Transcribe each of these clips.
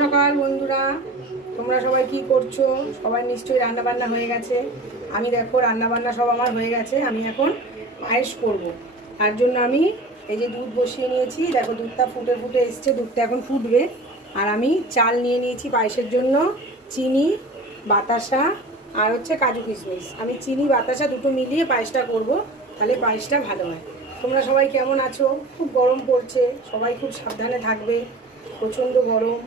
সকাল বন্ধুরা, তোমরা সবাই কি করছো? সবাই নিশ্চয়ই রান্না বান্না হয়ে গেছে। আমি দেখো রান্না বান্না সব আমার হয়ে গেছে। আমি এখন পায়েস করব। তার জন্য আমি এই যে দুধ বসিয়ে নিয়েছি। দেখো দুধটা ফুটে ফুটে এসছে, দুধটা এখন ফুটবে। আর আমি চাল নিয়ে নিয়েছি পায়েসের জন্য, চিনি, বাতাসা আর হচ্ছে কাজু কিশমিশ। আমি চিনি বাতাসা দুটো মিলিয়ে পায়েসটা করব, তাহলে পায়েসটা ভালো হয়। তোমরা সবাই কেমন আছো? খুব গরম পড়ছে, সবাই খুব সাবধানে থাকবে, প্রচণ্ড গরম।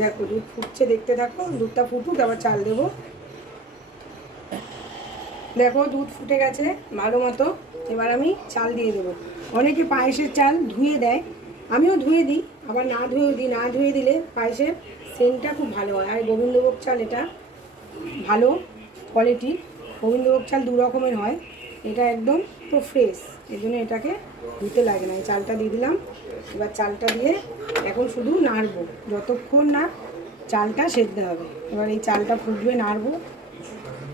দেখো দুধ ফুটছে, দেখতে থাকো, দুধটা ফুটুক, আবার চাল দেবো। দেখো দুধ ফুটে গেছে ভালো মতো, এবার আমি চাল দিয়ে দেবো। অনেকে পায়েসের চাল ধুয়ে দেয়, আমিও ধুয়ে দিই, আবার না ধুয়েও দিই। না ধুয়ে দিলে পায়েসের সেন্টটা খুব ভালো হয়। আর গোবিন্দভোগ চাল এটা ভালো কোয়ালিটি। গোবিন্দভোগ চাল দু রকমের হয়, এটা একদম পুরো ফ্রেশ, এই জন্য এটাকে ধুতে লাগে না। এই চালটা দিয়ে দিলাম। এবার চালটা দিয়ে এখন শুধু নাড়বো, যতক্ষণ না চালটা সেদ্ধ হবে। এবার এই চালটা ফুটবে, নাড়বো।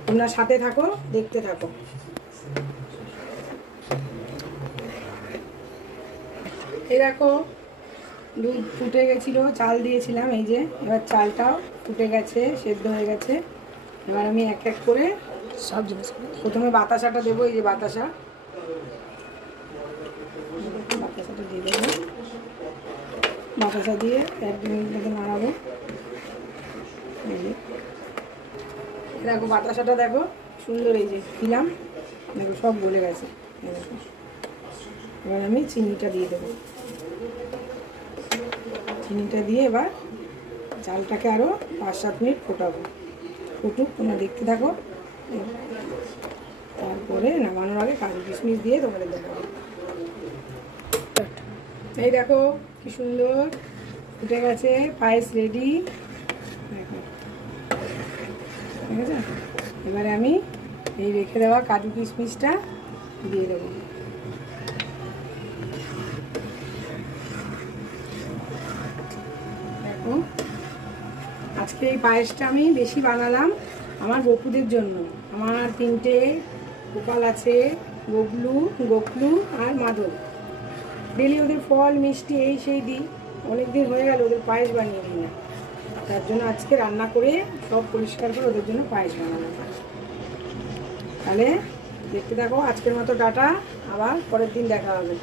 তোমরা সাথে থাকো, দেখতে থাকো। এই দেখো দুধ ফুটে গেছিলো, চাল দিয়েছিলাম, এই যে এবার চালটাও ফুটে গেছে, সেদ্ধ হয়ে গেছে। এবার আমি এক এক করে সব জিনিস, প্রথমে বাতাসাটা দেবো। এই যে বাতাসাটা দিয়ে দেবো। বাতাসা দিয়ে 1-2 মিনিট মতো নাড়াবো। এই যে দেখো বাতাসাটা দেখো সুন্দর, এই যে দিলাম, দেখো সব গলে গেছে। এবার আমি চিনিটা দিয়ে দেবো। চিনিটা দিয়ে এবার চালটাকে আরও 5-7 মিনিট ফোটাবো। ফুটুক, তোমরা দেখতে থাকো। তারপরে নামানোর আগে কাজু কিশমিশ দিয়ে তোমাদের দেখাবো। এই দেখো কি সুন্দর ফুটে গেছে, পায়েস রেডি। দেখো ঠিক আছে। এবারে আমি এই রেখে দেওয়া কাজু কিশমিশটা দিয়ে দেবো। দেখো আজকে এই পায়েসটা আমি বেশি বানালাম আমার বকুদের জন্য। আমার 3টে গোপাল আছে, গবলু, গোকলু আর মাদল। ডেলি ওদের ফল মিষ্টি এই সেই দিই, অনেক দিন হয়ে গেল ওদের পায়েস বানিয়ে দিই না। তার জন্য আজকে রান্না করে সব পরিষ্কার করে ওদের জন্য পায়েস বানালাম। তাহলে দেখতে থাকো। আজকের মতো টাটা, আবার পরের দিন দেখা হবে।